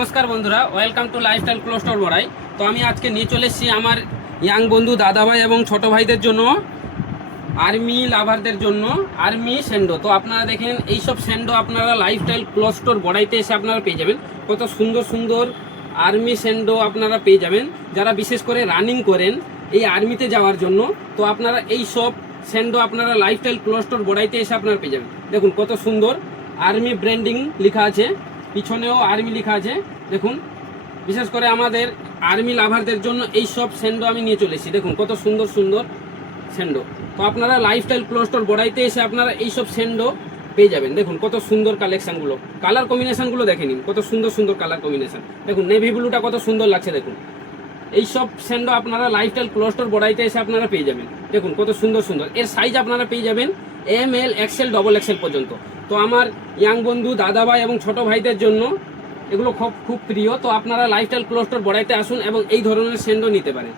নমস্কার বন্ধুরা, welcome to lifestyle cloth store বড়াই। তো আমি আজকে নিয়ে চলে এসেছি আমার ইয়াং বন্ধু, দাদা ভাই এবং ছোট ভাইদের জন্য, আর্মি লাভারদের জন্য আর্মি স্যান্ডো। তো আপনারা দেখেন এইসব স্যান্ডো আপনারা লাইফস্টাইল ক্লোথ স্টোর বড়াইতে এসে আপনারা পেয়ে যাবেন। কত সুন্দর সুন্দর আর্মি স্যান্ডো আপনারা পেয়ে যাবেন। যারা বিশেষ করে রানিং করেন এই আর্মিতে যাওয়ার জন্য, তো আপনারা এই সব স্যান্ডো আপনারা লাইফস্টাইল ক্লোথ স্টোর বড়াইতে এসে আপনারা পেয়ে যাবেন। দেখুন কত সুন্দর আর্মি ব্র্যান্ডিং লেখা আছে, পিছনেও আর্মি লেখা আছে। দেখুন, বিশেষ করে আমাদের আর্মি লাভারদের জন্য এই সব স্যান্ডো আমি নিয়ে চলে এসেছি। দেখুন কত সুন্দর সুন্দর স্যান্ডো। তো আপনারা লাইফস্টাইল ক্লোথ স্টোর বড়াইতে এসে আপনারা এই সব স্যান্ডো পেয়ে যাবেন। দেখুন কত সুন্দর কালেকশনগুলো, কালার কম্বিনেশনগুলো দেখে নিন, কত সুন্দর সুন্দর কালার কম্বিনেশন। দেখুন নেভি ব্লুটা কত সুন্দর লাগছে। দেখুন এই সব স্যান্ডো আপনারা লাইফস্টাইল ক্লোথ স্টোর বড়াইতে এসে আপনারা পেয়ে যাবেন। দেখুন কত সুন্দর সুন্দর এর সাইজ আপনারা পেয়ে যাবেন ML, XL, XXL পর্যন্ত। তো আমার ইয়াং বন্ধু, দাদা ভাই এবং ছোট ভাইদের জন্য এগুলো খুব খুব প্রিয়। তো আপনারা লাইফস্টাইল ক্লোথ স্টোর বড়াইতে আসুন এবং এই ধরনের স্যান্ডো নিতে পারেন।